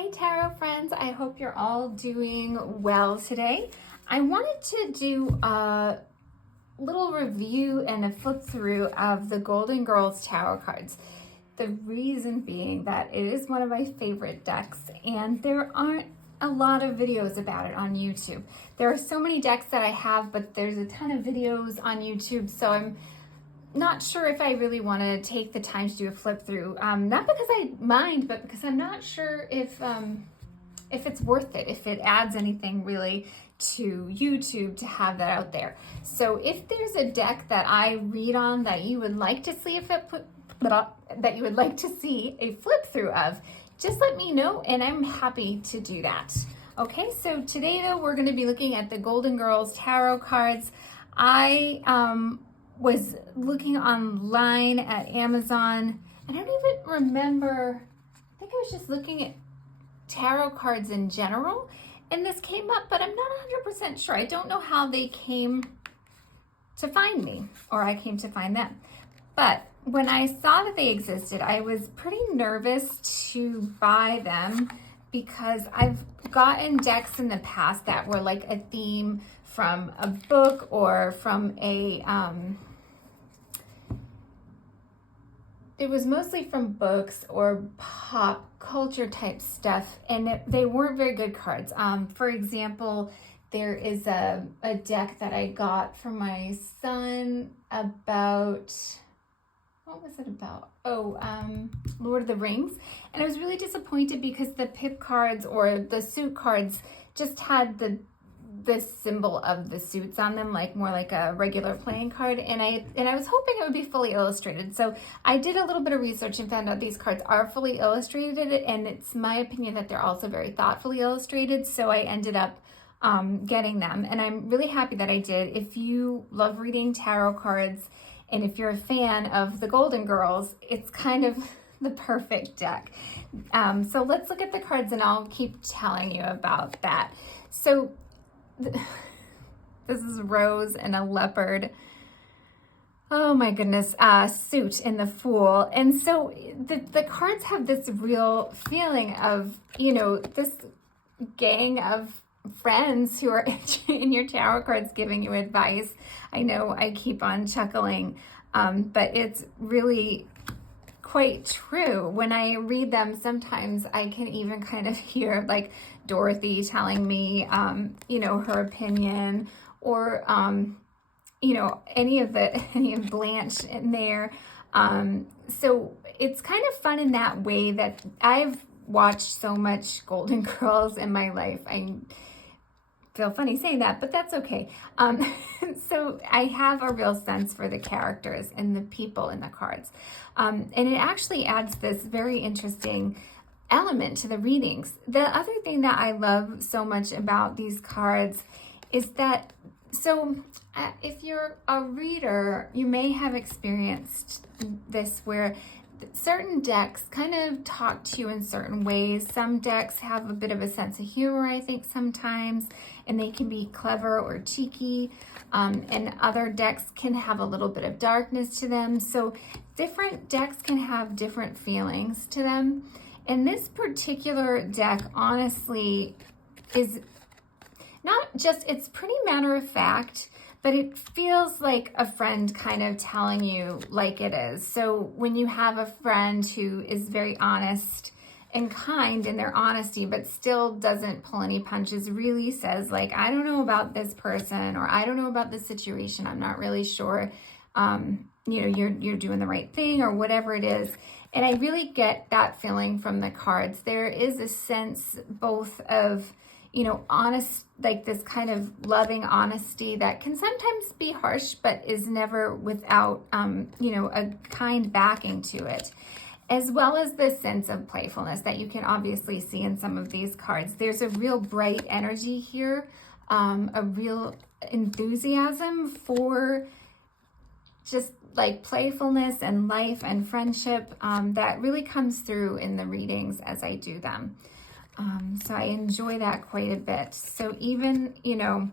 Hey tarot friends, I hope you're all doing well today. I wanted to do a little review and a flip through of the Golden Girls tarot cards. The reason being that it is one of my favorite decks and there aren't a lot of videos about it on YouTube. There are so many decks that I have, but there's a ton of videos on YouTube, so I'm not sure if I really want to take the time to do a flip through. Not because I mind, but because I'm not sure if it's worth it, if it adds anything really to YouTube to have that out there. So if there's a deck that I read on that you would like to see that you would like to see a flip through of, just let me know and I'm happy to do that. Okay, so today though we're going to be looking at the Golden Girls tarot cards. I was looking online at Amazon, and I don't even remember, I think I was just looking at tarot cards in general, and this came up, but I'm not 100% sure. I don't know how they came to find me, or I came to find them. But when I saw that they existed, I was pretty nervous to buy them because I've gotten decks in the past that were like a theme from a book or from a, it was mostly from books or pop culture type stuff, and they weren't very good cards. For example, there is a deck that I got for my son about, what was it about? Lord of the Rings. And I was really disappointed because the pip cards or the suit cards just had the symbol of the suits on them, like more like a regular playing card, and I was hoping it would be fully illustrated. So I did a little bit of research and found out these cards are fully illustrated, and it's my opinion that they're also very thoughtfully illustrated, so I ended up getting them, and I'm really happy that I did. If you love reading tarot cards and if you're a fan of the Golden Girls, it's kind of the perfect deck. So let's look at the cards and I'll keep telling you about that. So this is Rose and a leopard. Oh my goodness, suit in the Fool. And so the cards have this real feeling of, you know, this gang of friends who are in your tarot cards giving you advice. I know I keep on chuckling, but it's really quite true. When I read them, sometimes I can even kind of hear like Dorothy telling me, you know, her opinion, or, you know, any of Blanche in there. So it's kind of fun in that way that I've watched so much Golden Girls in my life. I feel funny saying that, but that's okay. So I have a real sense for the characters and the people in the cards. And it actually adds this very interesting element to the readings. The other thing that I love so much about these cards is that, if you're a reader, you may have experienced this where certain decks kind of talk to you in certain ways. Some decks have a bit of a sense of humor, I think, sometimes, and they can be clever or cheeky, and other decks can have a little bit of darkness to them. So different decks can have different feelings to them. And this particular deck, honestly, is not just, it's pretty matter of fact, but it feels like a friend kind of telling you like it is. So when you have a friend who is very honest and kind in their honesty, but still doesn't pull any punches, really says like, I don't know about this person, or I don't know about this situation, I'm not really sure, you know, you're doing the right thing, or whatever it is. And I really get that feeling from the cards. There is a sense both of, you know, honest, like this kind of loving honesty that can sometimes be harsh, but is never without, you know, a kind backing to it, as well as the sense of playfulness that you can obviously see in some of these cards. There's a real bright energy here, a real enthusiasm for just like playfulness and life and friendship, that really comes through in the readings as I do them. So I enjoy that quite a bit. So even, you know,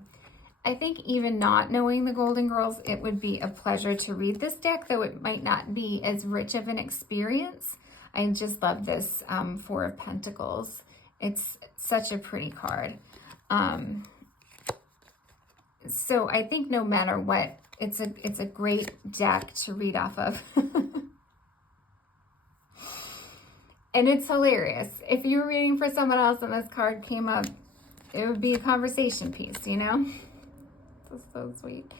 I think even not knowing the Golden Girls, it would be a pleasure to read this deck, though it might not be as rich of an experience. I just love this Four of Pentacles It's such a pretty card. So I think no matter what, it's a great deck to read off of. And it's hilarious. If you were reading for someone else and this card came up, it would be a conversation piece, you know? That's so sweet.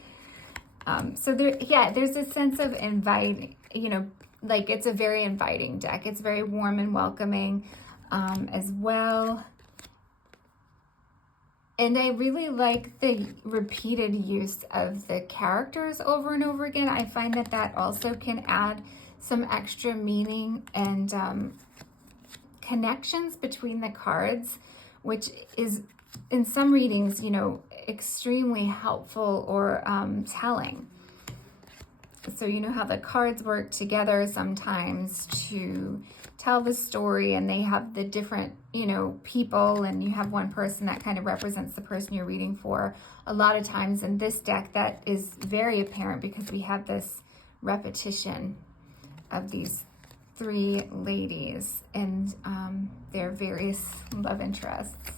So there's a sense of inviting, you know, like it's a very inviting deck. It's very warm and welcoming as well. And I really like the repeated use of the characters over and over again. I find that that also can add some extra meaning and connections between the cards, which is in some readings, you know, extremely helpful or telling. So you know how the cards work together sometimes to tell the story, and they have the different, you know, people, and you have one person that kind of represents the person you're reading for. A lot of times in this deck that is very apparent because we have this repetition of these three ladies and their various love interests.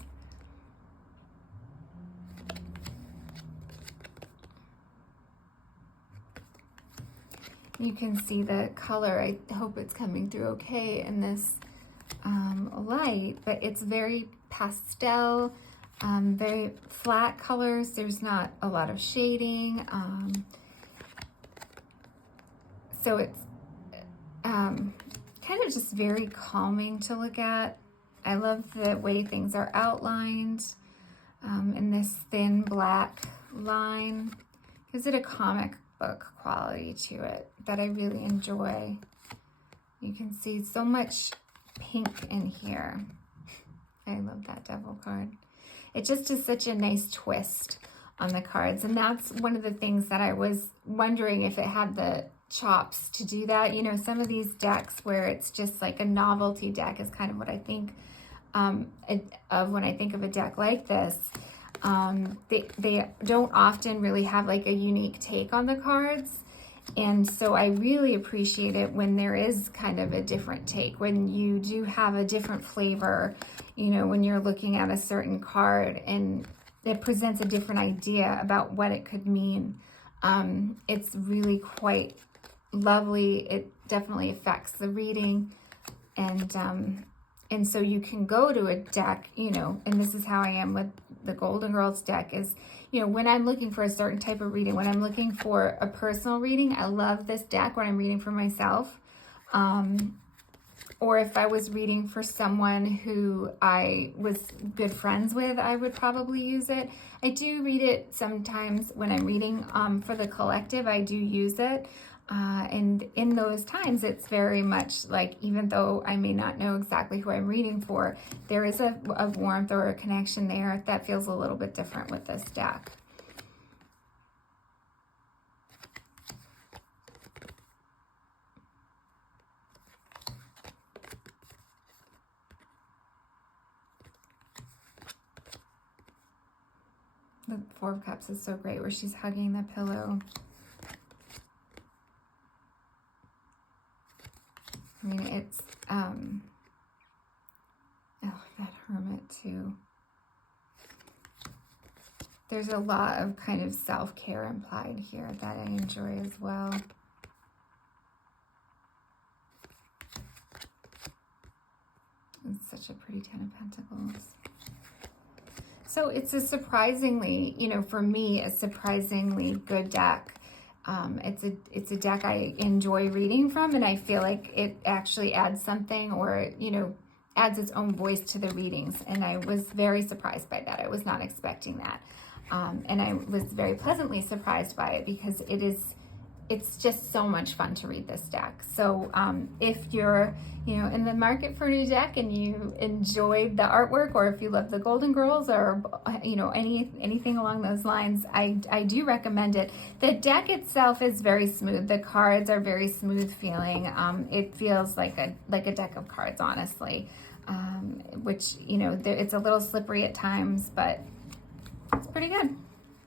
You can see the color. I hope it's coming through okay in this light, but it's very pastel, very flat colors. There's not a lot of shading. So it's kind of just very calming to look at. I love the way things are outlined in this thin black line. Gives it a comic book quality to it that I really enjoy. You can see so much pink in here. I love that devil card. It just is such a nice twist on the cards, and that's one of the things that I was wondering if it had the chops to do that. You know, some of these decks where it's just like a novelty deck is kind of what I think of when I think of a deck like this. They don't often really have like a unique take on the cards. And so I really appreciate it when there is kind of a different take, when you do have a different flavor, you know, when you're looking at a certain card and it presents a different idea about what it could mean. It's really quite lovely. It definitely affects the reading. And so you can go to a deck, you know, and this is how I am with the Golden Girls deck is, you know, when I'm looking for a certain type of reading, when I'm looking for a personal reading, I love this deck when I'm reading for myself. Or if I was reading for someone who I was good friends with, I would probably use it. I do read it sometimes when I'm reading for the collective, I do use it. And in those times, it's very much like, even though I may not know exactly who I'm reading for, there is a warmth or a connection there that feels a little bit different with this deck. The Four of Cups is so great, where she's hugging the pillow. I mean, it's, oh, that Hermit too. There's a lot of kind of self-care implied here that I enjoy as well. It's such a pretty Ten of Pentacles. So it's a surprisingly, you know, for me, a surprisingly good deck. It's a deck I enjoy reading from, and I feel like it actually adds something, or, you know, adds its own voice to the readings. And I was very surprised by that. I was not expecting that. And I was very pleasantly surprised by it, because it's just so much fun to read this deck. So if you're, you know, in the market for a new deck and you enjoyed the artwork, or if you love the Golden Girls, or, you know, anything along those lines, I do recommend it. The deck itself is very smooth. The cards are very smooth feeling. It feels like a deck of cards, honestly, which, you know, it's a little slippery at times, but it's pretty good.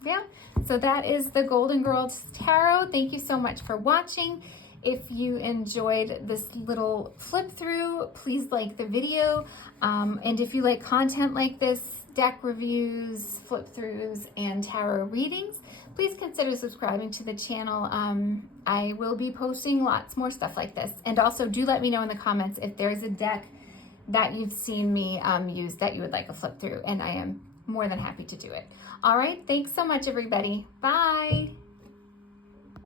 Yeah. So that is the Golden Girls Tarot. Thank you so much for watching. If you enjoyed this little flip through, please like the video. And if you like content like this, deck reviews, flip throughs, and tarot readings, please consider subscribing to the channel. I will be posting lots more stuff like this. And also do let me know in the comments if there's a deck that you've seen me use that you would like a flip through, and I am more than happy to do it. All right, thanks so much, everybody. Bye.